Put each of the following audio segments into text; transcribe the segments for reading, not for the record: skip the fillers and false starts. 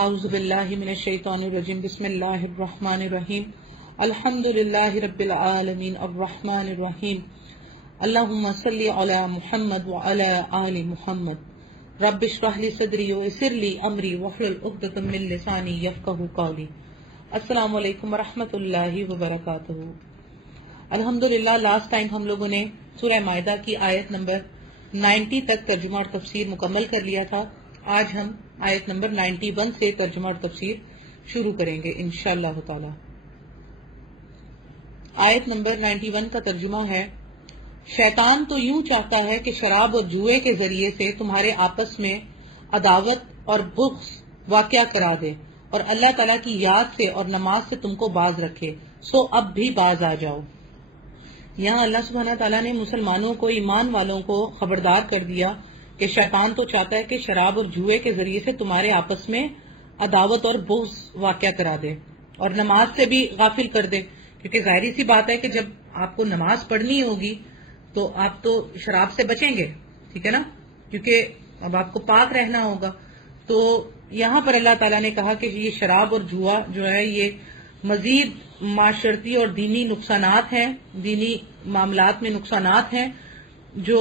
اعوذ باللہ من الشیطان الرجیم بسم اللہ الرحمن الرحیم الحمد للہ رب العالمین الرحمن الرحیم اللہم صلی علی محمد وعلی آل محمد رب اشرح لی صدری ویسر لی امری واحلل عقدۃ من لسانی یفقہوا قولی۔ السلام علیکم ورحمۃ اللہ وبرکاتہ۔ الحمدللہ لاسٹ ٹائم ہم لوگوں نے سورہ مائدہ کی آیت نمبر 90 تک ترجمہ اور تفسیر مکمل کر لیا تھا۔ آج ہم آیت نمبر 91 سے ترجمہ اور تفسیر شروع کریں گے انشاءاللہ تعالی۔ آیت نمبر 91 کا ترجمہ ہے، شیطان تو یوں چاہتا ہے کہ شراب اور جوئے کے ذریعے سے تمہارے آپس میں عداوت اور بغض واقع کرا دے اور اللہ تعالیٰ کی یاد سے اور نماز سے تم کو باز رکھے، سو اب بھی باز آ جاؤ۔ یہاں اللہ سبحانہ تعالیٰ نے مسلمانوں کو، ایمان والوں کو خبردار کر دیا کہ شیطان تو چاہتا ہے کہ شراب اور جوئے کے ذریعے سے تمہارے آپس میں عداوت اور بغض واقع کرا دے اور نماز سے بھی غافل کر دے، کیونکہ ظاہری سی بات ہے کہ جب آپ کو نماز پڑھنی ہوگی تو آپ تو شراب سے بچیں گے، ٹھیک ہے نا، کیونکہ اب آپ کو پاک رہنا ہوگا۔ تو یہاں پر اللہ تعالیٰ نے کہا کہ یہ شراب اور جوا جو ہے یہ مزید معاشرتی اور دینی نقصانات ہیں، دینی معاملات میں نقصانات ہیں جو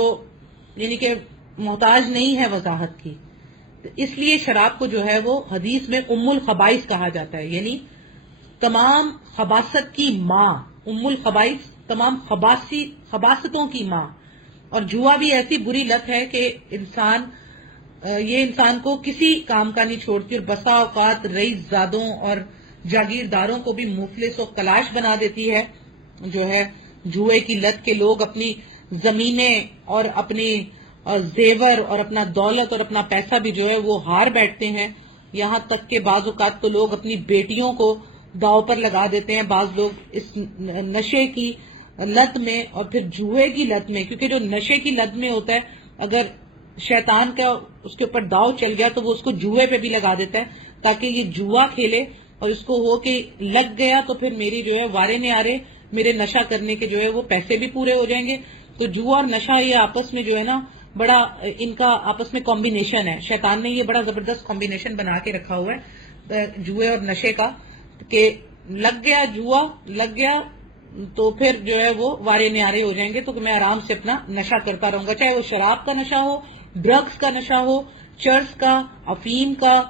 یعنی کہ محتاج نہیں ہے وضاحت کی۔ اس لیے شراب کو جو ہے وہ حدیث میں ام الخبائث کہا جاتا ہے، یعنی تمام خباثت کی ماں، ام الخبائث تمام خباثتوں کی ماں۔ اور جوا بھی ایسی بری لت ہے کہ یہ انسان کو کسی کام کا نہیں چھوڑتی اور بسا اوقات رئیس زادوں اور جاگیرداروں کو بھی مفلس و کلاش بنا دیتی ہے۔ جو ہے جوئے کی لت کے لوگ اپنی زمینیں اور اپنی زیور اور اپنا دولت اور اپنا پیسہ بھی جو ہے وہ ہار بیٹھتے ہیں، یہاں تک کہ بعض اوقات تو لوگ اپنی بیٹیوں کو داؤ پر لگا دیتے ہیں۔ بعض لوگ اس نشے کی لت میں اور پھر جوئے کی لت میں، کیونکہ جو نشے کی لت میں ہوتا ہے اگر شیطان کا اس کے اوپر داؤ چل گیا تو وہ اس کو جوئے پہ بھی لگا دیتا ہے تاکہ یہ جوا کھیلے اور اس کو ہو کہ لگ گیا تو پھر میری جو ہے وارے نعرے میرے نشہ کرنے کے جو ہے وہ پیسے بھی پورے ہو جائیں گے۔ تو جوا اور نشہ یہ آپس میں جو ہے نا بڑا ان کا آپس میں کمبینیشن ہے، شیطان نے یہ بڑا زبردست کمبینیشن بنا کے رکھا ہوا ہے جوئے اور نشے کا، کہ لگ گیا جوا لگ گیا تو پھر جو ہے وہ وارے نیارے ہو جائیں گے، تو میں آرام سے اپنا نشہ کرتا رہوں گا، چاہے وہ شراب کا نشہ ہو، ڈرگز کا نشہ ہو، چرس کا، افیم کا،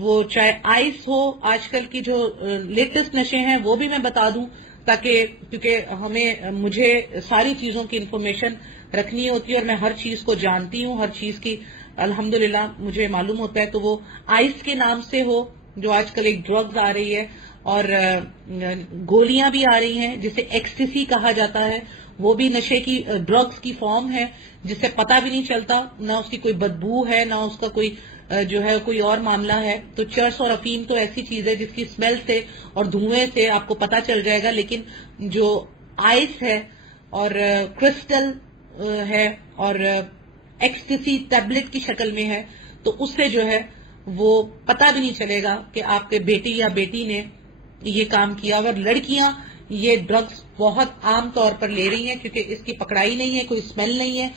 وہ چاہے آئس ہو، آج کل کی جو لیٹسٹ نشے ہیں وہ بھی میں بتا دوں تاکہ کیونکہ مجھے ساری چیزوں کی انفارمیشن رکھنی ہوتی ہے اور میں ہر چیز کو جانتی ہوں، ہر چیز کی الحمدللہ مجھے معلوم ہوتا ہے۔ تو وہ آئس کے نام سے ہو جو آج کل ایک ڈرگز آ رہی ہے، اور گولیاں بھی آ رہی ہیں جسے ایکسٹیسی کہا جاتا ہے، وہ بھی نشے کی ڈرگز کی فارم ہے جس سے پتہ بھی نہیں چلتا، نہ اس کی کوئی بدبو ہے نہ اس کا کوئی جو ہے کوئی اور معاملہ ہے۔ تو چرس اور افیم تو ایسی چیز ہے جس کی اسمیل سے اور دھوئیں سے آپ کو پتہ چل جائے گا، لیکن جو آئس ہے اور کرسٹل ہے اور ایکسٹیسی ٹیبلٹ کی شکل میں ہے تو اس سے جو ہے وہ پتہ بھی نہیں چلے گا کہ آپ کے بیٹی یا بیٹی نے یہ کام کیا۔ اگر لڑکیاں یہ ڈرگز بہت عام طور پر لے رہی ہیں کیونکہ اس کی پکڑائی نہیں ہے، کوئی اسمیل نہیں ہے،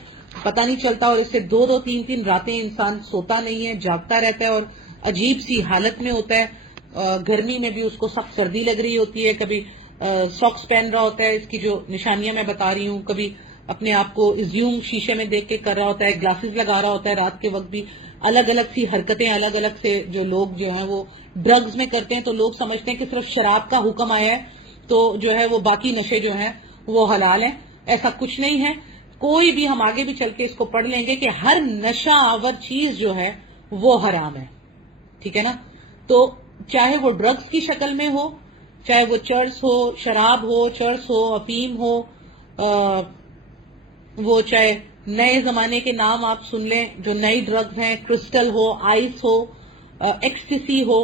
پتہ نہیں چلتا، اور اس سے 2-2 3-3 راتیں انسان سوتا نہیں ہے، جاگتا رہتا ہے اور عجیب سی حالت میں ہوتا ہے۔ گرمی میں بھی اس کو سخت سردی لگ رہی ہوتی ہے، کبھی ساکس پہن رہا ہوتا ہے، اس کی جو نشانیاں میں بتا رہی ہوں، کبھی اپنے آپ کو ازیوم شیشے میں دیکھ کے کر رہا ہوتا ہے، گلاسز لگا رہا ہوتا ہے، رات کے وقت بھی الگ الگ سی حرکتیں الگ الگ سے جو لوگ جو ہیں وہ ڈرگز میں کرتے ہیں، تو لوگ سمجھتے ہیں کہ صرف شراب کا حکم آیا ہے تو جو ہے وہ باقی نشے جو ہیں وہ حلال ہیں۔ ایسا کچھ نہیں ہے، کوئی بھی، ہم آگے بھی چل کے اس کو پڑھ لیں گے کہ ہر نشہ آور چیز جو ہے وہ حرام ہے، ٹھیک ہے نا۔ تو چاہے وہ ڈرگز کی شکل میں ہو، چاہے وہ چرس ہو، شراب ہو، چرس ہو، افیم ہو، وہ چاہے نئے زمانے کے نام آپ سن لیں جو نئی ڈرگز ہیں، کرسٹل ہو، آئس ہو، ایکسٹیسی ہو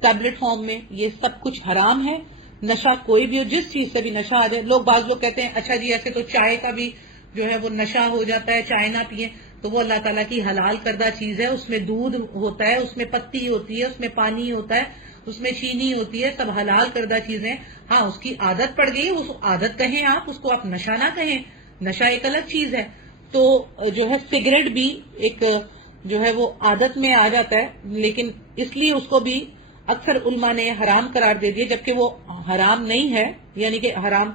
ٹیبلٹ فارم میں، یہ سب کچھ حرام ہے۔ نشہ کوئی بھی ہو، جس چیز سے بھی نشہ آ جائے، بعض لوگ کہتے ہیں اچھا جی ایسے تو چائے کا بھی جو ہے وہ نشہ ہو جاتا ہے، چائے نہ پیئیں، تو وہ اللہ تعالیٰ کی حلال کردہ چیز ہے، اس میں دودھ ہوتا ہے، اس میں پتی ہوتی ہے، اس میں پانی ہوتا ہے، اس میں چینی ہوتی ہے، سب حلال کردہ چیزیں۔ ہاں اس کی عادت پڑ گئی، اس عادت کہیں آپ، اس کو آپ نشہ نہ کہیں، نشہ ایک الگ چیز ہے۔ تو جو ہے سگریٹ بھی ایک جو ہے وہ عادت میں آ جاتا ہے، لیکن اس لیے اس کو بھی اکثر علماء نے حرام قرار دے دیا، جبکہ وہ حرام نہیں ہے، یعنی کہ حرام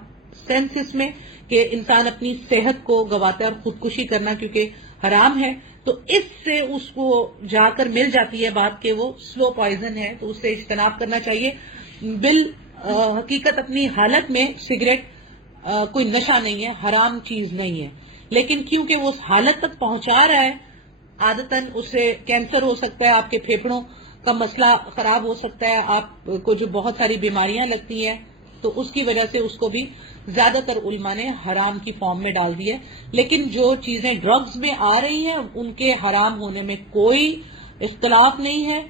سینس اس میں کہ انسان اپنی صحت کو گواتا ہے، اور خودکشی کرنا کیونکہ حرام ہے، تو اس سے اس کو جا کر مل جاتی ہے بات کہ وہ سلو پوائزن ہے، تو اس سے اجتناب کرنا چاہیے۔ حقیقت اپنی حالت میں سگریٹ کوئی نشہ نہیں ہے، حرام چیز نہیں ہے، لیکن کیونکہ وہ اس حالت تک پہنچا رہا ہے، عادتاً اس سے کینسر ہو سکتا ہے، آپ کے پھیپھڑوں کا مسئلہ خراب ہو سکتا ہے، آپ کو جو بہت ساری بیماریاں لگتی ہیں، تو اس کی وجہ سے اس کو بھی زیادہ تر علماء نے حرام کی فارم میں ڈال دی ہے۔ لیکن جو چیزیں ڈرگز میں آ رہی ہیں ان کے حرام ہونے میں کوئی اختلاف نہیں ہے،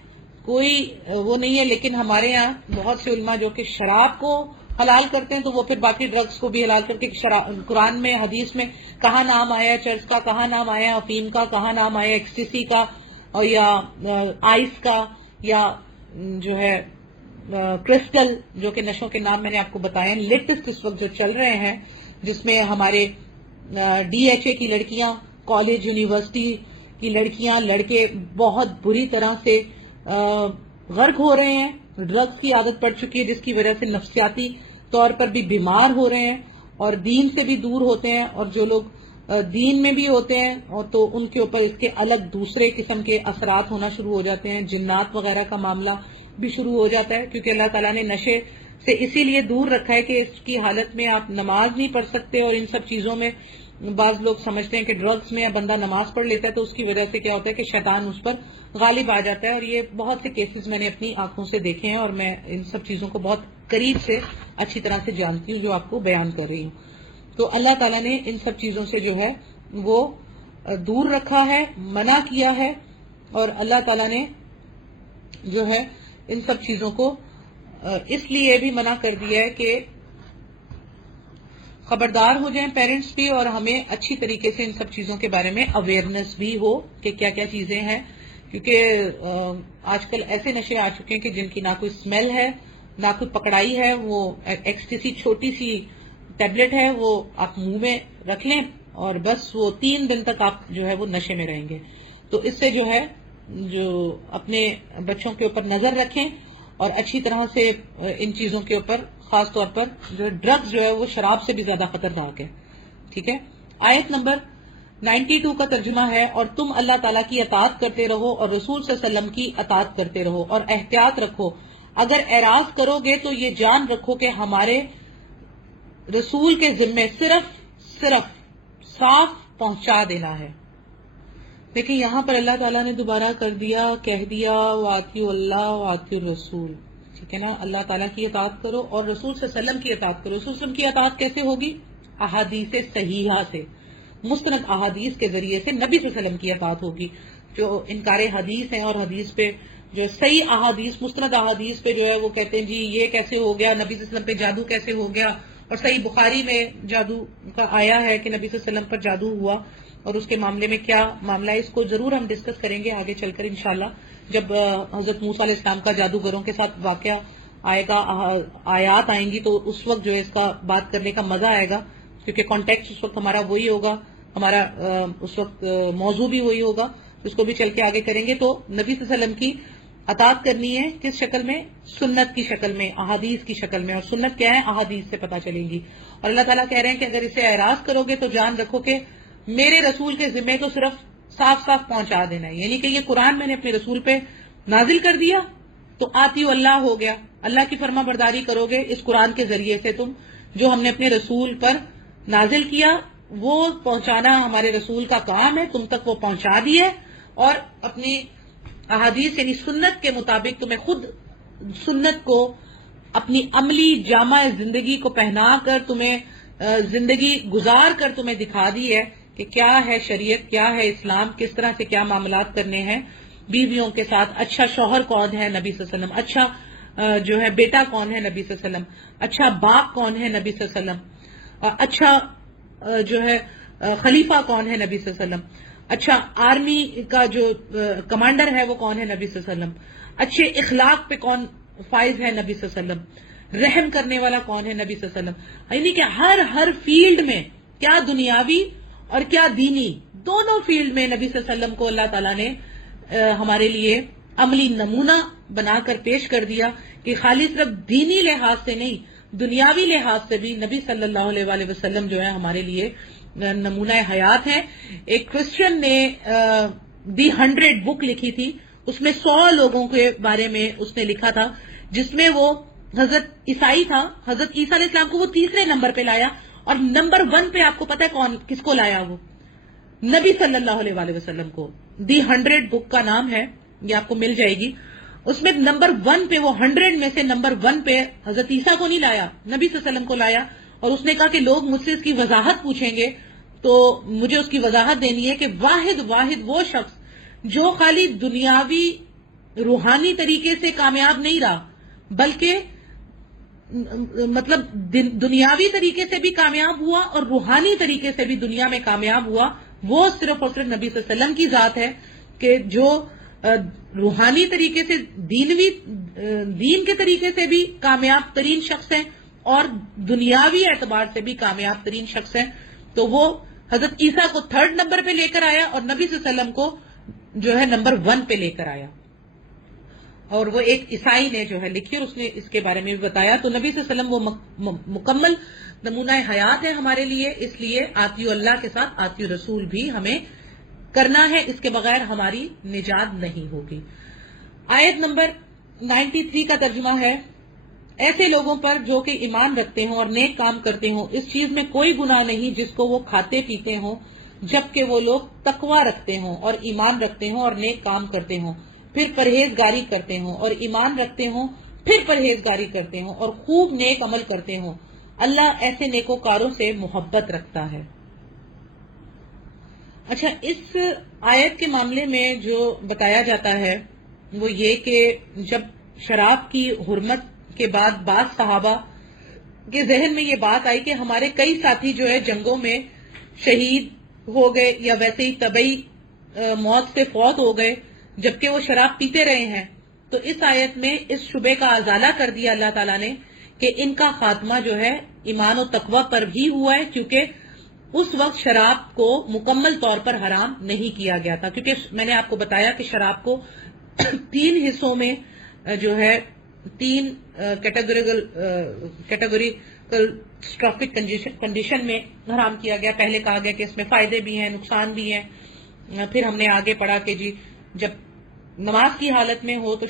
کوئی وہ نہیں ہے، لیکن ہمارے یہاں بہت سے علماء جو کہ شراب کو حلال کرتے ہیں تو وہ پھر باقی ڈرگز کو بھی حلال کر کے قرآن میں حدیث میں کہاں نام آیا چرس کا، کہاں نام آیا افیم کا، کہاں نام آیا ایکسٹیسی کا، اور یا آئس کا، یا جو ہے کرسٹل، جو کہ نشوں کے نام میں نے آپ کو بتایا، لیٹسٹ اس وقت جو چل رہے ہیں، جس میں ہمارے ڈی ایچ اے کی لڑکیاں، کالج یونیورسٹی کی لڑکیاں، لڑکے بہت بری طرح سے غرق ہو رہے ہیں، ڈرگز کی عادت پڑ چکی ہے، جس کی وجہ سے نفسیاتی طور پر بھی بیمار ہو رہے ہیں اور دین سے بھی دور ہوتے ہیں، اور جو لوگ دین میں بھی ہوتے ہیں اور تو ان کے اوپر اس کے الگ دوسرے قسم کے اثرات ہونا شروع ہو جاتے ہیں، جنات وغیرہ کا معاملہ بھی شروع ہو جاتا ہے، کیونکہ اللہ تعالیٰ نے نشے سے اسی لیے دور رکھا ہے کہ اس کی حالت میں آپ نماز نہیں پڑھ سکتے، اور ان سب چیزوں میں بعض لوگ سمجھتے ہیں کہ ڈرگز میں بندہ نماز پڑھ لیتا ہے تو اس کی وجہ سے کیا ہوتا ہے کہ شیطان اس پر غالب آ جاتا ہے، اور یہ بہت سے کیسز میں نے اپنی آنکھوں سے دیکھے ہیں، اور میں ان سب چیزوں کو بہت قریب سے اچھی طرح سے جانتی ہوں جو آپ کو بیان کر رہی ہوں۔ تو اللہ تعالیٰ نے ان سب چیزوں سے جو ہے وہ دور رکھا ہے، منع کیا ہے، اور اللہ تعالیٰ نے جو ہے ان سب چیزوں کو اس لیے بھی منع کر دیا ہے کہ خبردار ہو جائیں پیرنٹس بھی، اور ہمیں اچھی طریقے سے ان سب چیزوں کے بارے میں اویئرنیس بھی ہو کہ کیا کیا چیزیں ہیں، کیونکہ آج کل ایسے نشے آ چکے ہیں کہ جن کی نہ کوئی اسمیل ہے نہ کوئی پکڑائی ہے، وہ ایکسٹیسی چھوٹی سی ٹیبلٹ ہے، وہ آپ منہ میں رکھ لیں اور بس وہ 3 دن تک آپ جو ہے وہ نشے میں رہیں گے۔ تو اس سے جو ہے جو اپنے بچوں کے اوپر نظر رکھیں، اور اچھی طرح سے ان چیزوں کے اوپر، خاص طور پر جو ڈرگز جو ہے وہ شراب سے بھی زیادہ خطرناک ہے، ٹھیک ہے۔ آیت نمبر 92 کا ترجمہ ہے، اور تم اللہ تعالیٰ کی اطاعت کرتے رہو اور رسول صلی اللہ علیہ وسلم کی اطاعت کرتے رہو، اور احتیاط رکھو، اگر اعراض کرو گے تو یہ جان رکھو کہ ہمارے رسول کے ذمے صرف صاف پہنچا دینا ہے۔ لیکن یہاں پر اللہ تعالیٰ نے دوبارہ کر دیا، کہہ دیا وَأَطِیعُوا اللَّهَ وَأَطِیعُوا الرَّسُولَ، ٹھیک ہے نا، اللہ تعالیٰ کی اطاعت کرو اور رسول صلی اللہ علیہ وسلم کی اطاعت کرو۔ رسول صلی اللہ علیہ وسلم کی اطاعت کیسے ہوگی؟ احادیث صحیحہ سے، مستند احادیث کے ذریعے سے نبی صلی اللہ علیہ وسلم کی اطاعت ہوگی۔ جو انکار حدیث ہیں اور حدیث پہ جو صحیح احادیث، مستند احادیث پہ جو ہے وہ کہتے ہیں جی یہ کیسے ہو گیا، نبی صلی اللہ علیہ وسلم پہ جادو کیسے ہو گیا، اور صحیح بخاری میں جادو کا آیا ہے کہ نبی صلی اللہ علیہ وسلم پر جادو ہوا، اور اس کے معاملے میں کیا معاملہ ہے، اس کو ضرور ہم ڈسکس کریں گے آگے چل کر انشاءاللہ، جب حضرت موسیٰ علیہ السلام کا جادوگروں کے ساتھ واقعہ آئے گا، آیات آئیں گی، تو اس وقت جو ہے اس کا بات کرنے کا مزہ آئے گا، کیونکہ کانٹیکٹ اس وقت ہمارا وہی ہوگا، ہمارا اس وقت موضوع بھی وہی ہوگا، اس کو بھی چل کے آگے کریں گے۔ تو نبی صلی اللہ علیہ وسلم کی اطاعت کرنی ہے کس شکل میں؟ سنت کی شکل میں، احادیث کی شکل میں، اور سنت کیا ہے؟ احادیث سے پتہ چلیں گی۔ اور اللہ تعالیٰ کہہ رہے ہیں کہ اگر اسے اعراض کرو گے تو جان رکھو کہ میرے رسول کے ذمے تو صرف صاف صاف پہنچا دینا ہے، یعنی کہ یہ قرآن میں نے اپنے رسول پہ نازل کر دیا تو آتی اللہ ہو گیا، اللہ کی فرما برداری کرو گے اس قرآن کے ذریعے سے، تم جو ہم نے اپنے رسول پر نازل کیا وہ پہنچانا ہمارے رسول کا کام ہے، تم تک وہ پہنچا دیے، اور اپنی احادیث یعنی سنت کے مطابق تمہیں خود سنت کو اپنی عملی جامع زندگی کو پہنا کر تمہیں زندگی گزار کر تمہیں دکھا دی ہے کہ کیا ہے شریعت، کیا ہے اسلام، کس طرح سے کیا معاملات کرنے ہیں بیویوں کے ساتھ، اچھا شوہر کون ہے نبی صلی اللہ علیہ وسلم، اچھا جو ہے بیٹا کون ہے نبی صلی اللہ علیہ وسلم، اچھا باپ کون ہے نبی صلی اللہ علیہ وسلم، اچھا جو ہے خلیفہ کون ہے نبی صلی اللہ علیہ وسلم، اچھا آرمی کا جو کمانڈر ہے وہ کون ہے نبی صلی اللہ علیہ وسلم، اچھے اخلاق پہ کون فائز ہے نبی صلی اللہ علیہ وسلم، رحم کرنے والا کون ہے نبی صلی اللہ علیہ وسلم، یعنی کہ ہر فیلڈ میں، کیا دنیاوی اور کیا دینی، دونوں فیلڈ میں نبی صلی اللہ علیہ وسلم کو اللہ تعالیٰ نے ہمارے لیے عملی نمونہ بنا کر پیش کر دیا کہ خالی صرف دینی لحاظ سے نہیں، دنیاوی لحاظ سے بھی نبی صلی اللہ علیہ وآلہ وسلم جو ہے ہمارے لیے نمونہ حیات ہیں۔ ایک کرسچن نے دی 100 بک لکھی تھی، اس میں 100 لوگوں کے بارے میں اس نے لکھا تھا، جس میں وہ حضرت عیسائی تھا، حضرت عیسیٰ علیہ السلام کو وہ تیسرے نمبر پہ لایا، اور نمبر 1 پہ آپ کو پتا ہے کس کو لایا؟ وہ نبی صلی اللہ علیہ وآلہ وسلم کو۔ دی 100 بک کا نام ہے، یہ آپ کو مل جائے گی۔ اس میں نمبر 1 پہ، وہ 100 میں سے نمبر 1 پہ حضرت عیسیٰ کو نہیں لایا، نبی صلی اللہ علیہ وسلم کو لایا، اور اس نے کہا کہ لوگ مجھ سے اس کی وضاحت پوچھیں گے تو مجھے اس کی وضاحت دینی ہے کہ واحد وہ شخص جو خالی دنیاوی روحانی طریقے سے کامیاب نہیں رہا، بلکہ مطلب دنیاوی طریقے سے بھی کامیاب ہوا اور روحانی طریقے سے بھی دنیا میں کامیاب ہوا، وہ صرف اور صرف نبی صلی اللہ علیہ وسلم کی ذات ہے، کہ جو روحانی طریقے سے دین کے طریقے سے بھی کامیاب ترین شخص ہیں اور دنیاوی اعتبار سے بھی کامیاب ترین شخص ہیں۔ تو وہ حضرت عیسیٰ کو 3rd نمبر پہ لے کر آیا اور نبی صلی اللہ علیہ وسلم کو جو ہے نمبر 1 پہ لے کر آیا، اور وہ ایک عیسائی نے جو ہے لکھی اور اس نے اس کے بارے میں بھی بتایا۔ تو نبی صلی اللہ علیہ وسلم وہ مکمل نمونہ حیات ہے ہمارے لیے، اس لیے آتیو اللہ کے ساتھ آتیو رسول بھی ہمیں کرنا ہے، اس کے بغیر ہماری نجات نہیں ہوگی۔ آیت نمبر 93 کا ترجمہ ہے، ایسے لوگوں پر جو کہ ایمان رکھتے ہوں اور نیک کام کرتے ہوں، اس چیز میں کوئی گناہ نہیں جس کو وہ کھاتے پیتے ہوں، جبکہ وہ لوگ تقوی رکھتے ہوں اور ایمان رکھتے ہوں اور نیک کام کرتے ہوں، پھر پرہیزگاری کرتے ہوں اور ایمان رکھتے ہوں، پھر پرہیزگاری کرتے ہوں اور خوب نیک عمل کرتے ہوں۔ اللہ ایسے نیکوکاروں سے محبت رکھتا ہے۔ اچھا، اس آیت کے معاملے میں جو بتایا جاتا ہے وہ یہ کہ جب شراب کی حرمت کے بعد بعض صحابہ کے ذہن میں یہ بات آئی کہ ہمارے کئی ساتھی جو ہے جنگوں میں شہید ہو گئے یا ویسے ہی طبعی موت سے فوت ہو گئے جبکہ وہ شراب پیتے رہے ہیں، تو اس آیت میں اس شبے کا ازالہ کر دیا اللہ تعالیٰ نے کہ ان کا خاتمہ جو ہے ایمان و تقوی پر بھی ہوا ہے، کیونکہ اس وقت شراب کو مکمل طور پر حرام نہیں کیا گیا تھا، کیونکہ میں نے آپ کو بتایا کہ شراب کو 3 حصوں میں جو ہے 3 کیٹیگوریکل اسٹرافک کنڈیشن میں حرام کیا گیا۔ پہلے کہا گیا کہ اس میں فائدے بھی ہیں، نقصان بھی ہیں، پھر ہم نے آگے پڑھا کہ جی جب نماز کی حالت میں ہو تو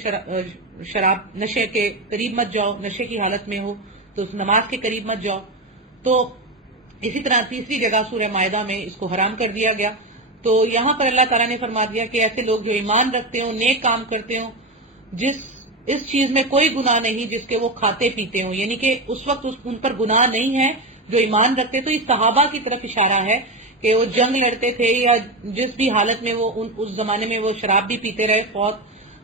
شراب نشے کے قریب مت جاؤ، نشے کی حالت میں ہو تو نماز کے قریب مت جاؤ۔ تو اسی طرح تیسری جگہ سورہ مائدہ میں اس کو حرام کر دیا گیا۔ تو یہاں پر اللہ تعالیٰ نے فرما دیا کہ ایسے لوگ جو ایمان رکھتے ہوں، نیک کام کرتے ہوں، اس چیز میں کوئی گناہ نہیں جس کے وہ کھاتے پیتے ہوں، یعنی کہ اس وقت ان پر گناہ نہیں ہے جو ایمان رکھتے۔ تو اس صحابہ کی طرف اشارہ ہے کہ وہ جنگ لڑتے تھے یا جس بھی حالت میں وہ اس زمانے میں وہ شراب بھی پیتے رہے، فوت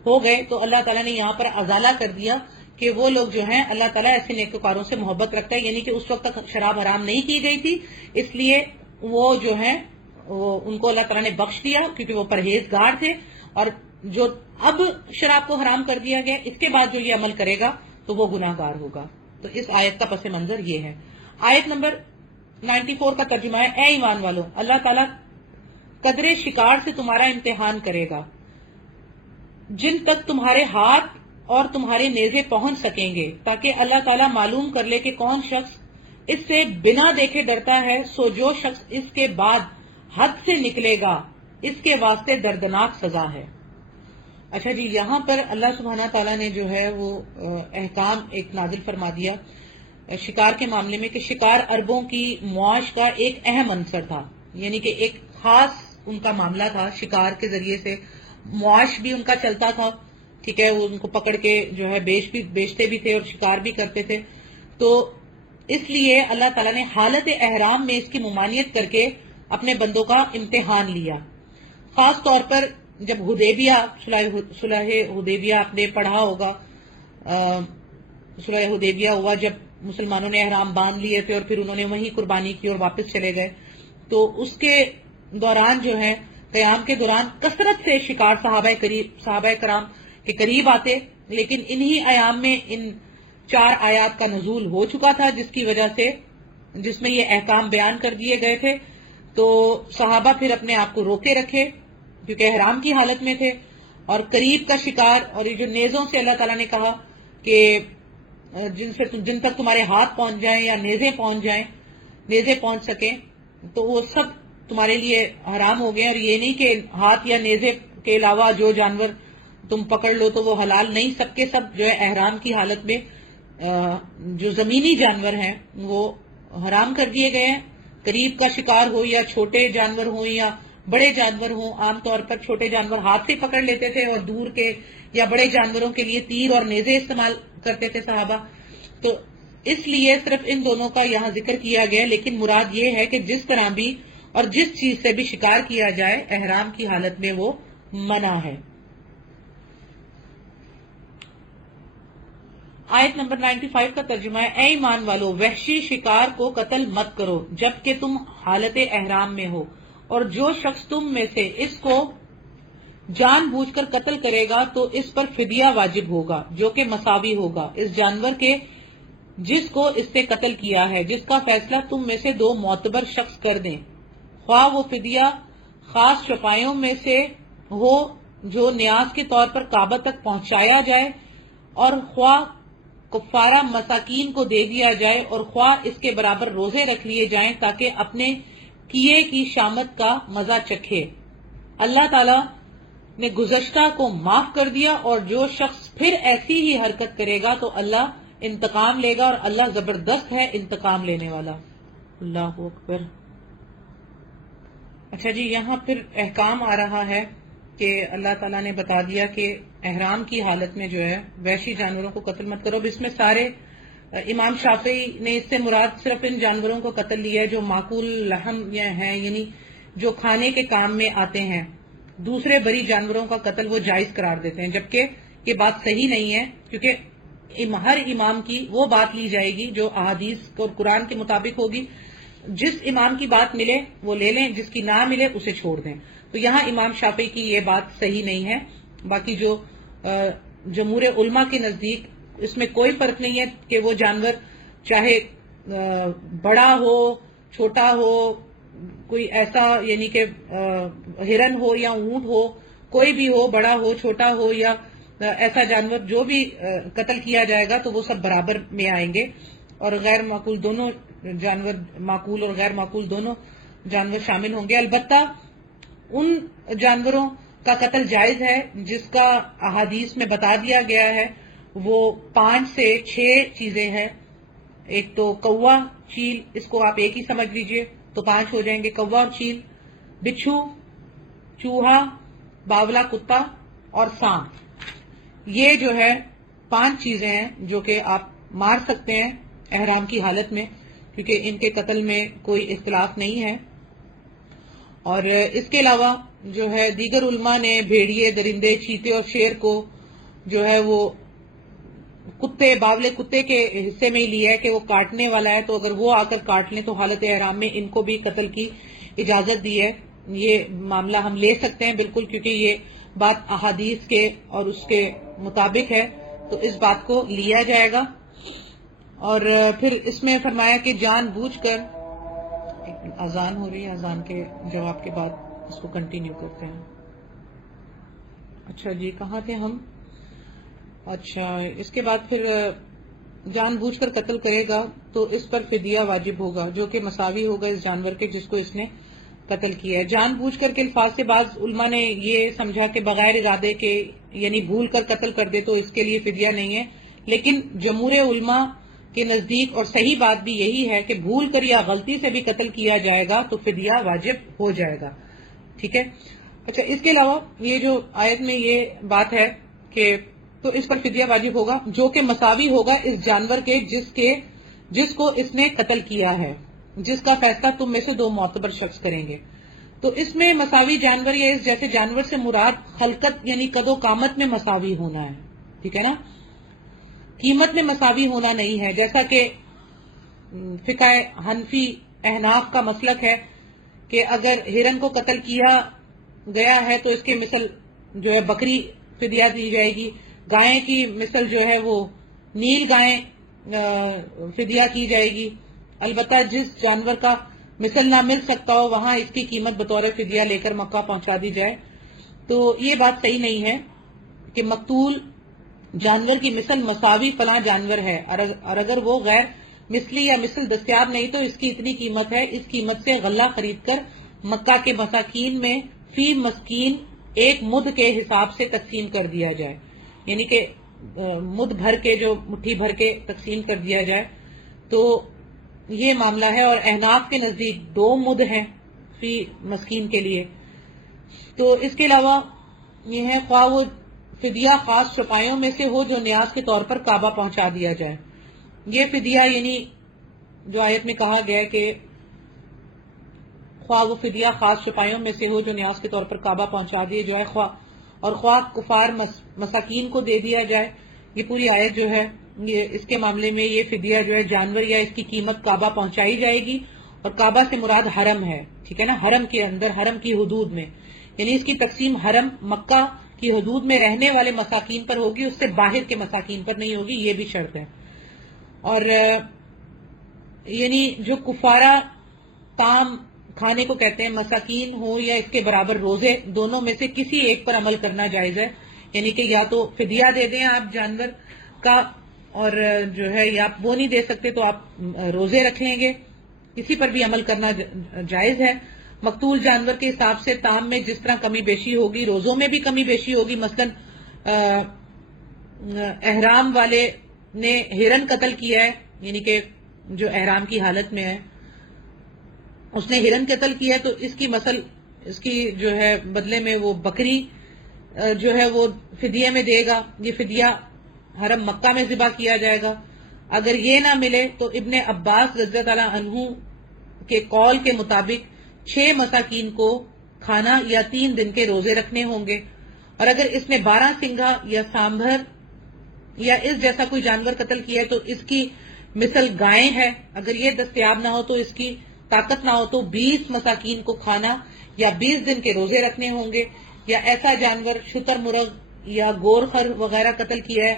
ہو گئے، تو اللہ تعالیٰ نے یہاں پر ازالہ کر دیا کہ وہ لوگ جو ہیں اللہ تعالیٰ ایسے نیکوکاروں سے محبت رکھتا ہے، یعنی کہ اس وقت تک شراب حرام نہیں کی گئی تھی، اس لیے وہ جو ہیں ان کو اللہ تعالیٰ نے بخش دیا کیونکہ وہ پرہیزگار تھے، اور جو اب شراب کو حرام کر دیا گیا اس کے بعد جو یہ عمل کرے گا تو وہ گناہ گار ہوگا۔ تو اس آیت کا پس منظر یہ ہے۔ آیت نمبر 94 کا ترجمہ ہے، اے ایمان والو، اللہ تعالیٰ قدرے شکار سے تمہارا امتحان کرے گا جن تک تمہارے ہاتھ اور تمہارے نیزے پہنچ سکیں گے، تاکہ اللہ تعالیٰ معلوم کر لے کہ کون شخص اس سے بنا دیکھے ڈرتا ہے، سو جو شخص اس کے بعد حد سے نکلے گا اس کے واسطے دردناک سزا ہے۔ اچھا جی، یہاں پر اللہ سبحانہ تعالیٰ نے جو ہے وہ احکام ایک نازل فرما دیا شکار کے معاملے میں کہ شکار عربوں کی معاش کا ایک اہم عنصر تھا، یعنی کہ ایک خاص ان کا معاملہ تھا، شکار کے ذریعے سے معاش بھی ان کا چلتا تھا، ٹھیک ہے، وہ ان کو پکڑ کے جو ہے بیچتے بھی تھے اور شکار بھی کرتے تھے۔ تو اس لیے اللہ تعالیٰ نے حالت احرام میں اس کی ممانعت کر کے اپنے بندوں کا امتحان لیا، خاص طور پر جب صلح حدیبیہ آپ نے پڑھا ہوگا، صلح حدیبیہ ہوا جب مسلمانوں نے احرام باندھ لیے تھے اور پھر انہوں نے وہیں قربانی کی اور واپس چلے گئے، تو اس کے دوران جو ہے قیام کے دوران کثرت سے شکار صحابہ کرام کے قریب آتے، لیکن انہی ایام میں ان 4 آیات کا نزول ہو چکا تھا جس میں یہ احکام بیان کر دیے گئے تھے۔ تو صحابہ پھر اپنے آپ کو روکے رکھے کیونکہ احرام کی حالت میں تھے، اور قریب کا شکار، اور یہ جو نیزوں سے اللہ تعالیٰ نے کہا کہ جن تک تمہارے ہاتھ پہنچ جائیں یا نیزیں پہنچ سکیں، تو وہ سب تمہارے لیے حرام ہو گئے. اور یہ نہیں کہ ہاتھ یا نیزے کے علاوہ جو جانور تم پکڑ لو تو وہ حلال نہیں، سب کے سب جو ہے احرام کی حالت میں جو زمینی جانور ہیں وہ حرام کر دیے گئے ہیں. قریب کا شکار ہو یا چھوٹے جانور ہوں یا بڑے جانور ہوں. عام طور پر چھوٹے جانور ہاتھ سے پکڑ لیتے تھے اور دور کے یا بڑے جانوروں کے لیے تیر اور نیزے استعمال کرتے تھے صحابہ. تو اس لیے صرف ان دونوں کا یہاں ذکر کیا گیا، لیکن مراد یہ ہے کہ جس طرح بھی اور جس چیز سے بھی شکار کیا جائے احرام کی حالت میں وہ منع ہے. آیت نمبر 95 کا ترجمہ ہے، اے ایمان والو، وحشی شکار کو قتل مت کرو جبکہ تم حالت احرام میں ہو، اور جو شخص تم میں سے اس کو جان بوجھ کر قتل کرے گا تو اس پر فدیہ واجب ہوگا جو کہ مساوی ہوگا اس جانور کے جس کو اس سے قتل کیا ہے، جس کا فیصلہ تم میں سے 2 معتبر شخص کر دیں، خواہ وہ فدیہ خاص چوپایوں میں سے ہو جو نیاز کے طور پر کعبہ تک پہنچایا جائے، اور خواہ کفارہ مساکین کو دے دیا جائے، اور خواہ اس کے برابر روزے رکھ لیے جائیں تاکہ اپنے کیے کی شامت کا مزہ چکھے. اللہ تعالی نے گزشتہ کو معاف کر دیا، اور جو شخص پھر ایسی ہی حرکت کرے گا تو اللہ انتقام لے گا، اور اللہ زبردست ہے انتقام لینے والا. اللہ اکبر. اچھا جی، یہاں پھر احکام آ رہا ہے کہ اللہ تعالیٰ نے بتا دیا کہ احرام کی حالت میں جو ہے وحشی جانوروں کو قتل مت کرو. اب اس میں سارے امام شافعی نے اس سے مراد صرف ان جانوروں کو قتل لیا ہے جو معقول لحم ہیں، یعنی جو کھانے کے کام میں آتے ہیں. دوسرے بری جانوروں کا قتل وہ جائز قرار دیتے ہیں، جبکہ یہ بات صحیح نہیں ہے، کیونکہ ہر امام کی وہ بات لی جائے گی جو احادیث اور قرآن کے مطابق ہوگی. جس امام کی بات ملے وہ لے لیں، جس کی نہ ملے اسے چھوڑ دیں. تو یہاں امام شافعی کی یہ بات صحیح نہیں ہے. باقی جو جمہور علماء کے نزدیک اس میں کوئی فرق نہیں ہے کہ وہ جانور چاہے بڑا ہو چھوٹا ہو، کوئی ایسا یعنی کہ ہرن ہو یا اونٹ ہو، کوئی بھی ہو، بڑا ہو چھوٹا ہو یا ایسا جانور جو بھی قتل کیا جائے گا تو وہ سب برابر میں آئیں گے. اور غیر معقول دونوں جانور، معقول اور غیر معقول دونوں جانور شامل ہوں گے. البتہ ان جانوروں کا قتل جائز ہے جس کا احادیث میں بتا دیا گیا ہے، وہ 5 سے 6 چیزیں ہیں. ایک تو کوا چیل، اس کو آپ ایک ہی سمجھ لیجئے تو 5 ہو جائیں گے. کوا اور چیل، بچھو، چوہا، باولا کتا اور سانپ. یہ جو ہے 5 چیزیں ہیں جو کہ آپ مار سکتے ہیں احرام کی حالت میں، کیونکہ ان کے قتل میں کوئی اختلاف نہیں ہے. اور اس کے علاوہ جو ہے دیگر علماء نے بھیڑیے، درندے، چیتے اور شیر کو جو ہے وہ کتے، باولے کتے کے حصے میں ہی لیا ہے کہ وہ کاٹنے والا ہے، تو اگر وہ آ کر کاٹ لیں تو حالت احرام میں ان کو بھی قتل کی اجازت دی ہے. یہ معاملہ ہم لے سکتے ہیں بالکل، کیونکہ یہ بات احادیث کے اور اس کے مطابق ہے، تو اس بات کو لیا جائے گا. اور پھر اس میں فرمایا کہ جان بوجھ کر، اذان ہو رہی ہے، اذان کے جواب کے بعد اس کو کنٹینیو کرتے ہیں. اچھا جی، کہاں تھے ہم؟ اچھا، اس کے بعد پھر جان بوجھ کر قتل کرے گا تو اس پر فدیہ واجب ہوگا جو کہ مساوی ہوگا اس جانور کے جس کو اس نے قتل کیا ہے. جان بوجھ کر کے الفاظ سے بعض علماء نے یہ سمجھا کہ بغیر ارادے کے یعنی بھول کر قتل کر دے تو اس کے لیے فدیہ نہیں ہے، لیکن جمہور علماء کے نزدیک اور صحیح بات بھی یہی ہے کہ بھول کر یا غلطی سے بھی قتل کیا جائے گا تو فدیہ واجب ہو جائے گا. ٹھیک ہے. اچھا، اس کے علاوہ یہ جو آیت میں یہ بات ہے کہ تو اس پر فدیہ واجب ہوگا جو کہ مساوی ہوگا اس جانور کے جس کو اس نے قتل کیا ہے، جس کا فیصلہ تم میں سے 2 معتبر شخص کریں گے. تو اس میں مساوی جانور یا اس جیسے جانور سے مراد خلقت یعنی قد و قامت میں مساوی ہونا ہے. ٹھیک ہے نا، قیمت میں مساوی ہونا نہیں ہے. جیسا کہ فقہ حنفی احناف کا مسلک ہے کہ اگر ہرن کو قتل کیا گیا ہے تو اس کے مثل جو ہے بکری فدیہ دی جائے گی، گائے کی مثل جو ہے وہ نیل گائے فدیہ کی جائے گی. البتہ جس جانور کا مثل نہ مل سکتا ہو وہاں اس کی قیمت بطور فدیہ لے کر مکہ پہنچا دی جائے. تو یہ بات صحیح نہیں ہے. کہ مقتول جانور کی مثل مساوی فلاں جانور ہے، اور اگر وہ غیر مثلی یا مثل دستیاب نہیں تو اس کی اتنی قیمت ہے، اس قیمت سے غلہ خرید کر مکہ کے مساکین میں فی مسکین ایک مد کے حساب سے تقسیم کر دیا جائے، یعنی کہ مد بھر کے، جو مٹھی بھر کے تقسیم کر دیا جائے. تو یہ معاملہ ہے، اور احناف کے نزدیک 2 مد ہیں فی مسکین کے لیے. تو اس کے علاوہ یہ ہے خواہ وہ فدیہ خاص چوپایوں میں سے ہو جو نیاز کے طور پر کعبہ پہنچا دیا جائے. یہ فدیہ یعنی جو آیت میں کہا گیا ہے کہ خواہ وہ فدیہ خاص چوپایوں میں سے ہو جو نیاز کے طور پر کعبہ پہنچا دیے جائے، خواہ کفار مساکین کو دے دیا جائے. یہ پوری آیت جو ہے یہ اس کے معاملے میں یہ فدیہ جو ہے جانور یا اس کی قیمت کعبہ پہنچائی جائے گی، اور کعبہ سے مراد حرم ہے، ٹھیک ہے نا، حرم کے اندر، حرم کی حدود میں، یعنی اس کی تقسیم حرم مکہ کی حدود میں رہنے والے مساکین پر ہوگی، اس سے باہر کے مساکین پر نہیں ہوگی، یہ بھی شرط ہے. اور یعنی جو کفارہ طعام کھانے کو کہتے ہیں، مساکین ہو یا اس کے برابر روزے، دونوں میں سے کسی ایک پر عمل کرنا جائز ہے. یعنی کہ یا تو فدیہ دے دیں آپ جانور کا، اور جو ہے یا آپ وہ نہیں دے سکتے تو آپ روزے رکھ لیں گے، کسی پر بھی عمل کرنا جائز ہے. مقتول جانور کے حساب سے طعام میں جس طرح کمی بیشی ہوگی، روزوں میں بھی کمی بیشی ہوگی. مثلا احرام والے نے ہرن قتل کیا ہے، یعنی کہ جو احرام کی حالت میں ہے اس نے ہرن قتل کیا ہے، تو اس کی جو ہے بدلے میں وہ بکری جو ہے وہ فدیے میں دے گا. یہ فدیہ حرم مکہ میں ذبح کیا جائے گا. اگر یہ نہ ملے تو ابن عباس رضی اللہ تعالیٰ عنہ کے قول کے مطابق 6 مساکین کو کھانا یا 3 دن کے روزے رکھنے ہوں گے. اور اگر اس نے 12 سنگھا یا سانبھر یا اس جیسا کوئی جانور قتل کیا ہے تو اس کی مثل گائے ہے. اگر یہ دستیاب نہ ہو تو اس کی طاقت نہ ہو تو 20 مساکین کو کھانا یا 20 دن کے روزے رکھنے ہوں گے. یا ایسا جانور شتر مرغ یا گورخر وغیرہ قتل کیا ہے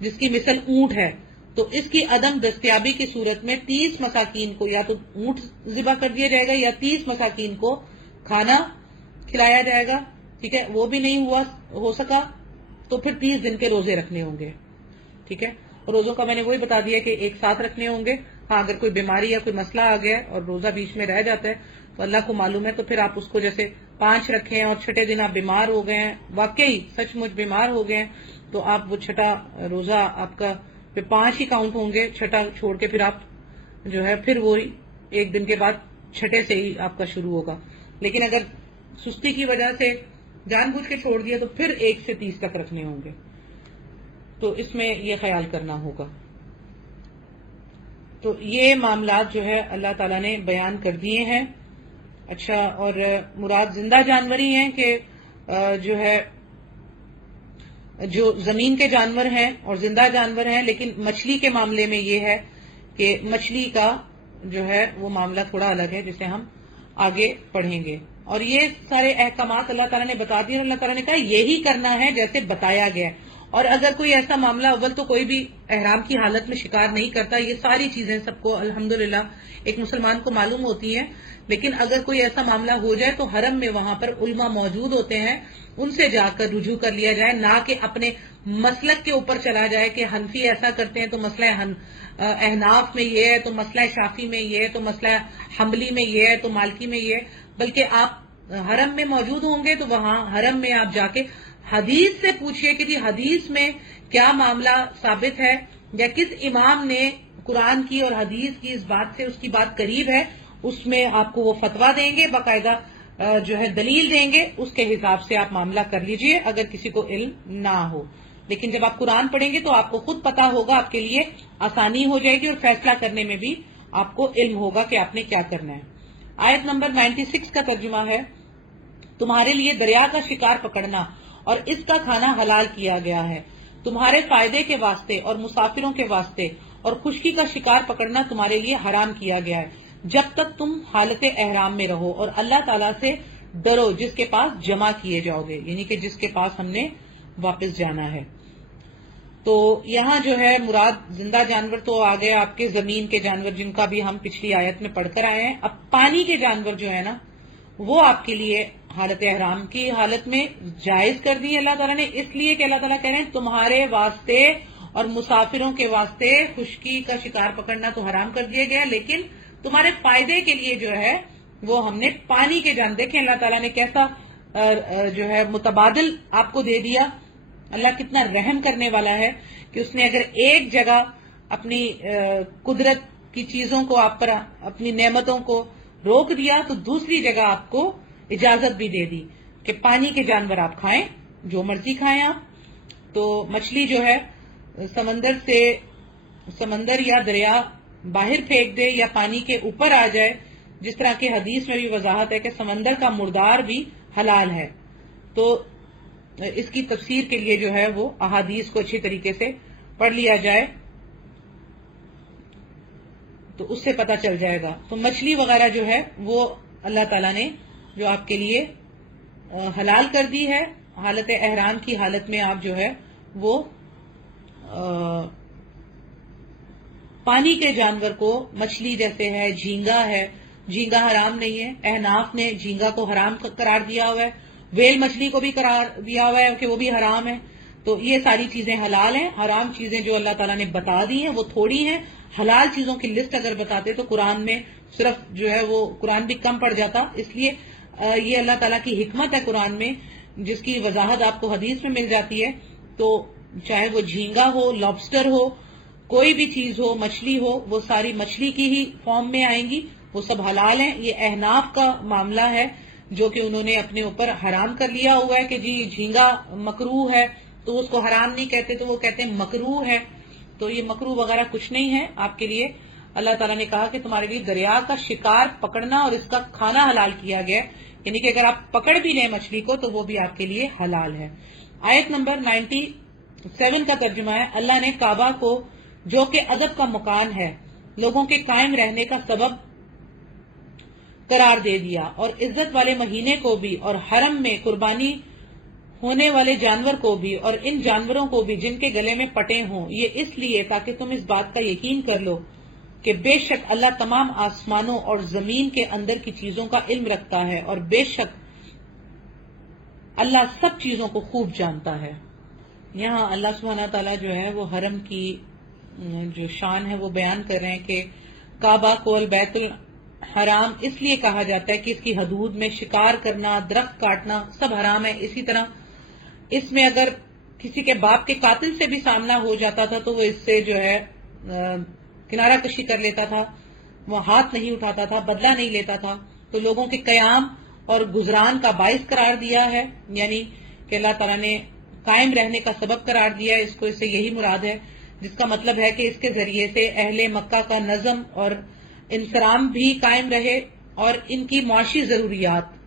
جس کی مثل اونٹ ہے، تو اس کی عدم دستیابی کی صورت میں 30 مساکین کو یا تو اونٹ ذبح کر دیا جائے گا یا 30 مساکین کو کھانا کھلایا جائے گا. ٹھیک ہے، وہ بھی نہیں ہو سکا تو پھر 30 دن کے روزے رکھنے ہوں گے. ٹھیک ہے، اور روزوں کا میں نے وہی بتا دیا کہ ایک ساتھ رکھنے ہوں گے. ہاں اگر کوئی بیماری یا کوئی مسئلہ آ گیا اور روزہ بیچ میں رہ جاتا ہے تو اللہ کو معلوم ہے، تو پھر آپ اس کو جیسے 5 رکھیں اور چھٹے دن آپ بیمار ہو گئے ہیں، واقعی سچ مچ بیمار ہو گئے ہیں، تو آپ وہ چھٹا روزہ آپ کا پھر 5 ہی کاؤنٹ ہوں گے. چھٹا چھوڑ کے پھر آپ جو ہے پھر وہی 1 دن کے بعد چھٹے سے ہی آپ کا شروع ہوگا. لیکن اگر سستی کی وجہ سے جان بوجھ کے چھوڑ دیا تو پھر 1 سے 30 تک رکھنے ہوں گے. تو اس میں یہ خیال کرنا ہوگا. تو یہ معاملات جو ہے اللہ تعالیٰ نے بیان کر دیے ہیں. اچھا، اور مراد زندہ جانور ہی ہیں کہ جو ہے جو زمین کے جانور ہیں اور زندہ جانور ہیں. لیکن مچھلی کے معاملے میں یہ ہے کہ مچھلی کا جو ہے وہ معاملہ تھوڑا الگ ہے، جسے ہم آگے پڑھیں گے. اور یہ سارے احکامات اللہ تعالیٰ نے بتا دیے، اللہ تعالیٰ نے کہا یہی کرنا ہے جیسے بتایا گیا. اور اگر کوئی ایسا معاملہ، اول تو کوئی بھی احرام کی حالت میں شکار نہیں کرتا، یہ ساری چیزیں سب کو الحمدللہ ایک مسلمان کو معلوم ہوتی ہیں. لیکن اگر کوئی ایسا معاملہ ہو جائے تو حرم میں وہاں پر علماء موجود ہوتے ہیں، ان سے جا کر رجوع کر لیا جائے، نہ کہ اپنے مسلک کے اوپر چلا جائے کہ حنفی ایسا کرتے ہیں تو مسئلہ احناف میں یہ ہے، تو مسئلہ شافی میں یہ ہے، تو مسئلہ حنبلی میں یہ ہے، تو مالکی میں یہ ہے. بلکہ آپ حرم میں موجود ہوں گے تو وہاں حرم میں آپ جا کے حدیث سے پوچھئے کہ جی حدیث میں کیا معاملہ ثابت ہے، یا کس امام نے قرآن کی اور حدیث کی اس بات سے اس کی بات قریب ہے، اس میں آپ کو وہ فتویٰ دیں گے، باقاعدہ جو ہے دلیل دیں گے. اس کے حساب سے آپ معاملہ کر لیجئے اگر کسی کو علم نہ ہو. لیکن جب آپ قرآن پڑھیں گے تو آپ کو خود پتا ہوگا، آپ کے لیے آسانی ہو جائے گی اور فیصلہ کرنے میں بھی آپ کو علم ہوگا کہ آپ نے کیا کرنا ہے. آیت نمبر 96 کا ترجمہ ہے، تمہارے لیے دریا کا شکار پکڑنا اور اس کا کھانا حلال کیا گیا ہے تمہارے فائدے کے واسطے اور مسافروں کے واسطے، اور خشکی کا شکار پکڑنا تمہارے لیے حرام کیا گیا ہے جب تک تم حالت احرام میں رہو، اور اللہ تعالیٰ سے ڈرو جس کے پاس جمع کیے جاؤ گے، یعنی کہ جس کے پاس ہم نے واپس جانا ہے. تو یہاں جو ہے مراد زندہ جانور تو آ گئے آپ کے زمین کے جانور جن کا بھی ہم پچھلی آیت میں پڑھ کر آئے ہیں. اب پانی کے جانور جو ہے نا وہ آپ کے لیے حالت احرام کی حالت میں جائز کر دی اللہ تعالیٰ نے، اس لیے کہ اللہ تعالیٰ کہہ رہے ہیں تمہارے واسطے اور مسافروں کے واسطے خشکی کا شکار پکڑنا تو حرام کر دیا گیا، لیکن تمہارے فائدے کے لیے جو ہے وہ ہم نے پانی کے جان، دیکھیں اللہ تعالیٰ نے کیسا جو ہے متبادل آپ کو دے دیا. اللہ کتنا رحم کرنے والا ہے کہ اس نے اگر ایک جگہ اپنی قدرت کی چیزوں کو آپ پر، اپنی نعمتوں کو روک دیا تو دوسری جگہ آپ کو اجازت بھی دے دی کہ پانی کے جانور آپ کھائیں، جو مرضی کھائیں آپ. تو مچھلی جو ہے سمندر سے، سمندر یا دریا باہر پھینک دے یا پانی کے اوپر آ جائے، جس طرح کی حدیث میں بھی وضاحت ہے کہ سمندر کا مردار بھی حلال ہے. تو اس کی تفسیر کے لیے جو ہے وہ احادیث کو اچھی طریقے سے پڑھ لیا جائے تو اس سے پتہ چل جائے گا. تو مچھلی وغیرہ جو ہے وہ اللہ تعالیٰ نے جو آپ کے لیے حلال کر دی ہے، حالت احرام کی حالت میں آپ جو ہے وہ پانی کے جانور کو، مچھلی جیسے ہے، جھینگا ہے، جھینگا حرام نہیں ہے، احناف نے جھینگا کو حرام قرار دیا ہوا ہے، ویل مچھلی کو بھی قرار دیا ہوا ہے کہ وہ بھی حرام ہے. تو یہ ساری چیزیں حلال ہیں. حرام چیزیں جو اللہ تعالیٰ نے بتا دی ہیں وہ تھوڑی ہیں. حلال چیزوں کی لسٹ اگر بتاتے تو قرآن میں صرف جو ہے وہ قرآن بھی کم پڑ جاتا. اس لیے یہ اللہ تعالیٰ کی حکمت ہے قرآن میں، جس کی وضاحت آپ کو حدیث میں مل جاتی ہے. تو چاہے وہ جھینگا ہو، لابسٹر ہو، کوئی بھی چیز ہو، مچھلی ہو، وہ ساری مچھلی کی ہی فارم میں آئیں گی، وہ سب حلال ہیں. یہ احناف کا معاملہ ہے جو کہ انہوں نے اپنے اوپر حرام کر لیا ہوا ہے کہ جی جھینگا مکروہ ہے تو اس کو حرام نہیں کہتے، تو وہ کہتے ہیں مکروہ ہے. تو یہ مکروہ وغیرہ کچھ نہیں ہے آپ کے لیے. اللہ تعالیٰ نے کہا کہ تمہارے لیے دریا کا شکار پکڑنا اور اس کا کھانا حلال کیا گیا، یعنی کہ اگر آپ پکڑ بھی لیں مچھلی کو تو وہ بھی آپ کے لیے حلال ہے. آیت نمبر 97 کا ترجمہ ہے، اللہ نے کعبہ کو جو کہ ادب کا مکان ہے، لوگوں کے قائم رہنے کا سبب قرار دے دیا، اور عزت والے مہینے کو بھی اور حرم میں قربانی ہونے والے جانور کو بھی اور ان جانوروں کو بھی جن کے گلے میں پٹے ہوں، یہ اس لیے تاکہ تم اس بات کا یقین کر لو کہ بے شک اللہ تمام آسمانوں اور زمین کے اندر کی چیزوں کا علم رکھتا ہے، اور بے شک اللہ سب چیزوں کو خوب جانتا ہے. یہاں اللہ سبحانہ تعالیٰ جو ہے وہ حرم کی جو شان ہے وہ بیان کر رہے ہیں کہ کعبہ کو البیت الحرام اس لیے کہا جاتا ہے کہ اس کی حدود میں شکار کرنا، درخت کاٹنا سب حرام ہے. اسی طرح اس میں اگر کسی کے باپ کے قاتل سے بھی سامنا ہو جاتا تھا تو وہ اس سے جو ہے کنارہ کشی کر لیتا تھا، وہ ہاتھ نہیں اٹھاتا تھا، بدلہ نہیں لیتا تھا. تو لوگوں کے قیام اور گزران کا باعث قرار دیا ہے، یعنی کہ اللہ تعالیٰ نے قائم رہنے کا سبب قرار دیا ہے. اس کو اس سے یہی مراد ہے، جس کا مطلب ہے کہ اس کے ذریعے سے اہل مکہ کا نظم اور انصرام بھی قائم رہے، اور ان کی معاشی ضروریات،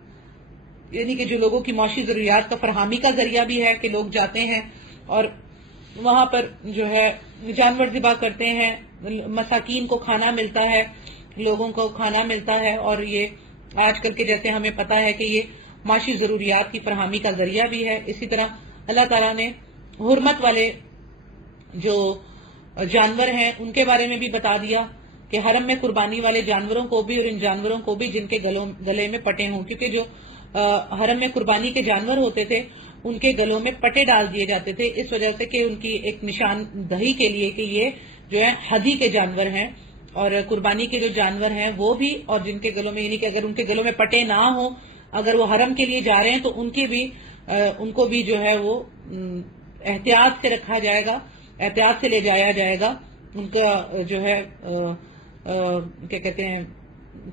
یعنی کہ جو لوگوں کی معاشی ضروریات کا فراہمی کا ذریعہ بھی ہے کہ لوگ جاتے ہیں اور وہاں پر جو ہے جانور ذبح کرتے ہیں، مساکین کو کھانا ملتا ہے، لوگوں کو کھانا ملتا ہے، اور یہ آج کل کے جیسے ہمیں پتا ہے کہ یہ معاشی ضروریات کی فراہمی کا ذریعہ بھی ہے. اسی طرح اللہ تعالیٰ نے حرمت والے جو جانور ہیں ان کے بارے میں بھی بتا دیا کہ حرم میں قربانی والے جانوروں کو بھی اور ان جانوروں کو بھی جن کے گلے میں پٹے ہوں، کیونکہ جو حرم میں قربانی کے جانور ہوتے تھے ان کے گلوں میں پٹے ڈال دیے جاتے تھے، اس وجہ سے کہ ان کی ایک نشاندہی کے لیے کہ یہ جو ہے ہدی کے جانور ہیں، اور قربانی کے جو جانور ہیں وہ بھی، اور جن کے گلوں میں، یعنی کہ اگر ان کے گلوں میں پٹے نہ ہوں، اگر وہ حرم کے لیے جا رہے ہیں تو ان کو بھی جو ہے وہ احتیاط سے رکھا جائے گا، احتیاط سے لے جایا جائے گا. ان کا جو ہے کیا کہتے ہیں،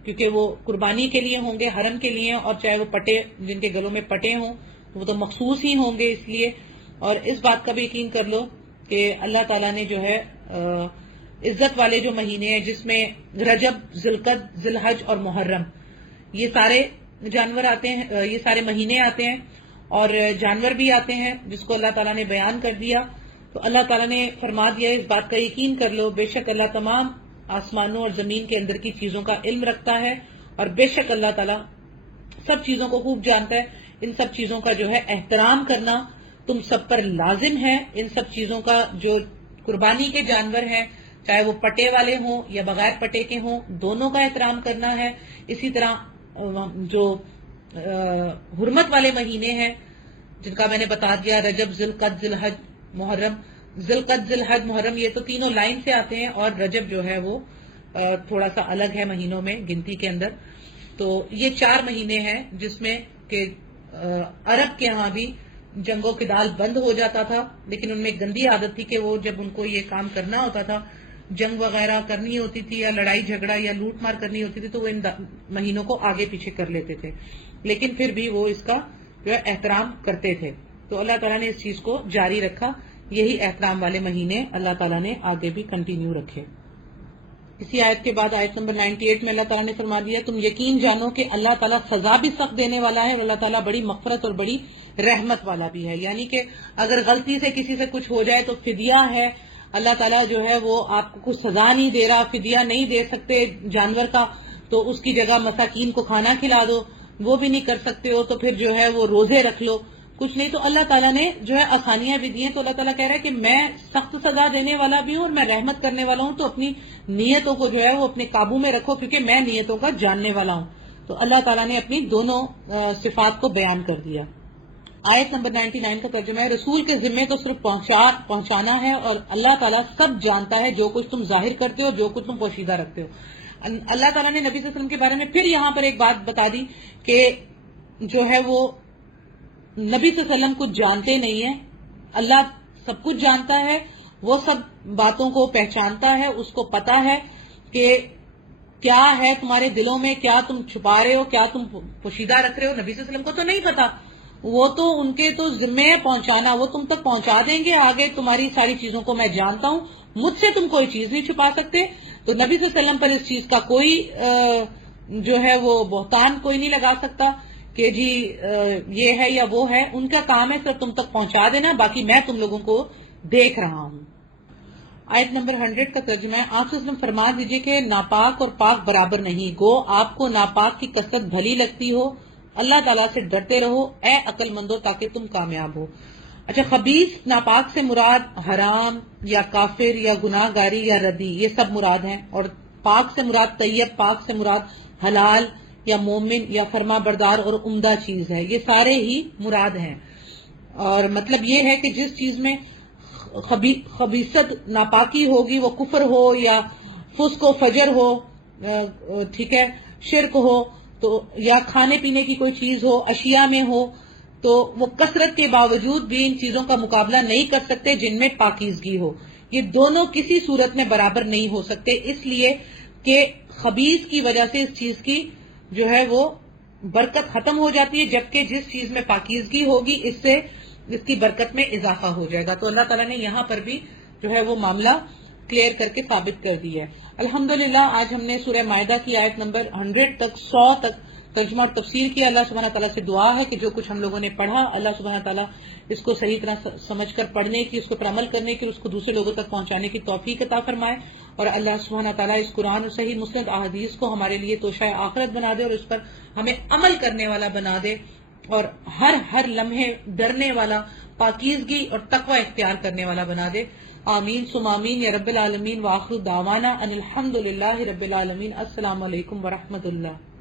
کیونکہ وہ قربانی کے لیے ہوں گے، حرم کے لیے، اور چاہے وہ پٹے جن کے گلوں میں پٹے ہوں وہ تو مخصوص ہی ہوں گے اس لیے. اور اس بات کا بھی یقین کر لو کہ اللہ تعالیٰ نے جو ہے عزت والے جو مہینے ہیں جس میں رجب، ذوالقعدہ، ذی الحج اور محرم، یہ سارے جانور آتے ہیں، یہ سارے مہینے آتے ہیں اور جانور بھی آتے ہیں جس کو اللہ تعالیٰ نے بیان کر دیا. تو اللہ تعالیٰ نے فرما دیا اس بات کا یقین کر لو بے شک اللہ تمام آسمانوں اور زمین کے اندر کی چیزوں کا علم رکھتا ہے، اور بے شک اللہ تعالیٰ سب چیزوں کو خوب جانتا ہے. ان سب چیزوں کا جو ہے احترام کرنا تم سب پر لازم ہے. ان سب چیزوں کا جو قربانی کے جانور ہیں چاہے وہ پٹے والے ہوں یا بغیر پٹے کے ہوں، دونوں کا احترام کرنا ہے. اسی طرح جو حرمت والے مہینے ہیں جن کا میں نے بتا دیا، رجب، ذوالقعدہ، ذوالحج، محرم۔ ذوالقعدہ، ذوالحج، محرم یہ تو تینوں لائن سے آتے ہیں، اور رجب جو ہے وہ تھوڑا سا الگ ہے مہینوں میں گنتی کے اندر۔ تو یہ 4 مہینے ہیں جس میں کہ عرب کے ہاں بھی جنگوں کے دال بند ہو جاتا تھا، لیکن ان میں ایک گندی عادت تھی کہ وہ جب ان کو یہ کام کرنا ہوتا تھا، جنگ وغیرہ کرنی ہوتی تھی یا لڑائی جھگڑا یا لوٹ مار کرنی ہوتی تھی، تو وہ ان مہینوں کو آگے پیچھے کر لیتے تھے، لیکن پھر بھی وہ اس کا جو ہے احترام کرتے تھے۔ تو اللہ تعالیٰ نے اس چیز کو جاری رکھا، یہی احترام والے مہینے اللہ تعالیٰ نے آگے بھی کنٹینیو رکھے۔ اسی آیت کے بعد آیت نمبر 98 میں اللہ تعالیٰ نے فرما دیا، تم یقین جانو کہ اللہ تعالیٰ سزا بھی سخت دینے والا ہے، اور اللہ تعالیٰ بڑی مغفرت اور بڑی رحمت والا بھی ہے۔ یعنی کہ اگر غلطی سے کسی سے کچھ ہو جائے تو فدیہ ہے، اللہ تعالیٰ جو ہے وہ آپ کو کچھ سزا نہیں دے رہا، فدیہ نہیں دے سکتے جانور کا، تو اس کی جگہ مساکین کو کھانا کھلا دو، وہ بھی نہیں کر سکتے ہو تو پھر جو ہے وہ روزے رکھ لو، کچھ نہیں۔ تو اللہ تعالیٰ نے جو ہے آسانیاں بھی دی ہیں، تو اللہ تعالیٰ کہہ رہا ہے کہ میں سخت سزا دینے والا بھی ہوں اور میں رحمت کرنے والا ہوں، تو اپنی نیتوں کو جو ہے وہ اپنے قابو میں رکھو، کیونکہ میں نیتوں کا جاننے والا ہوں۔ تو اللہ تعالیٰ نے اپنی دونوں صفات کو بیان کر دیا۔ آیت نمبر 99 کا ترجمہ ہے، رسول کے ذمے تو صرف پہنچانا ہے، اور اللہ تعالیٰ سب جانتا ہے جو کچھ تم ظاہر کرتے ہو، جو کچھ تم پوشیدہ رکھتے ہو۔ اللہ تعالیٰ نے نبی صلی اللہ علیہ وسلم کے بارے میں پھر یہاں پر ایک بات بتا دی کہ جو ہے وہ نبی صلی اللہ علیہ وسلم کچھ جانتے نہیں ہیں، اللہ سب کچھ جانتا ہے، وہ سب باتوں کو پہچانتا ہے، اس کو پتا ہے کہ کیا ہے تمہارے دلوں میں، کیا تم چھپا رہے ہو، کیا تم پوشیدہ رکھ رہے ہو۔ نبی صلی اللہ علیہ وسلم کو تو نہیں پتا، وہ تو ان کے تو ذمہ ہے پہنچانا، وہ تم تک پہنچا دیں گے، آگے تمہاری ساری چیزوں کو میں جانتا ہوں، مجھ سے تم کوئی چیز نہیں چھپا سکتے۔ تو نبی صلی اللہ علیہ وسلم پر اس چیز کا کوئی جو ہے وہ بہتان کوئی نہیں لگا سکتا کہ جی یہ ہے یا وہ ہے، ان کا کام ہے صرف تم تک پہنچا دینا، باقی میں تم لوگوں کو دیکھ رہا ہوں۔ آیت نمبر 100 کا ترجمہ ہے، آپ وسلم فرما دیجئے کہ ناپاک اور پاک برابر نہیں، گو آپ کو ناپاک کی کثرت بھلی لگتی ہو، اللہ تعالیٰ سے ڈرتے رہو اے عقل مندو تاکہ تم کامیاب ہو۔ اچھا، خبیث ناپاک سے مراد حرام یا کافر یا گناہ گاری یا ردی، یہ سب مراد ہیں، اور پاک سے مراد طیب، پاک سے مراد حلال یا مومن یا فرما بردار اور عمدہ چیز ہے، یہ سارے ہی مراد ہیں۔ اور مطلب یہ ہے کہ جس چیز میں خبیثت ناپاکی ہوگی، وہ کفر ہو یا فسق و فجر ہو، ٹھیک ہے، شرک ہو، تو یا کھانے پینے کی کوئی چیز ہو، اشیاء میں ہو، تو وہ کثرت کے باوجود بھی ان چیزوں کا مقابلہ نہیں کر سکتے جن میں پاکیزگی ہو، یہ دونوں کسی صورت میں برابر نہیں ہو سکتے، اس لیے کہ خبیث کی وجہ سے اس چیز کی جو ہے وہ برکت ختم ہو جاتی ہے، جبکہ جس چیز میں پاکیزگی ہوگی اس سے اس کی برکت میں اضافہ ہو جائے گا۔ تو اللہ تعالیٰ نے یہاں پر بھی جو ہے وہ معاملہ کلیئر کر کے ثابت کر دیا ہے۔ الحمدللہ آج ہم نے سورہ مائدہ کی آیت نمبر 100 تک 100 تک ترجمہ اور تفسیر کیا۔ اللہ سبحانہ تعالیٰ سے دعا ہے کہ جو کچھ ہم لوگوں نے پڑھا، اللہ سبحانہ تعالیٰ اس کو صحیح طرح سمجھ کر پڑھنے کی، اس کو پر عمل کرنے کی، اس کو دوسرے لوگوں تک پہنچانے کی توفیق عطا فرمائے، اور اللہ سبحانہ تعالیٰ اس قرآن اور صحیح مسند احادیث کو ہمارے لیے توشہ آخرت بنا دے، اور اس پر ہمیں عمل کرنے والا بنا دے، اور ہر لمحے ڈرنے والا، پاکیزگی اور تقوی اختیار کرنے والا بنا دے۔ آمین ثم آمین یا رب العالمین، وآخر دعوانا ان الحمد للہ رب العالمین۔ السلام علیکم ورحمۃ اللہ۔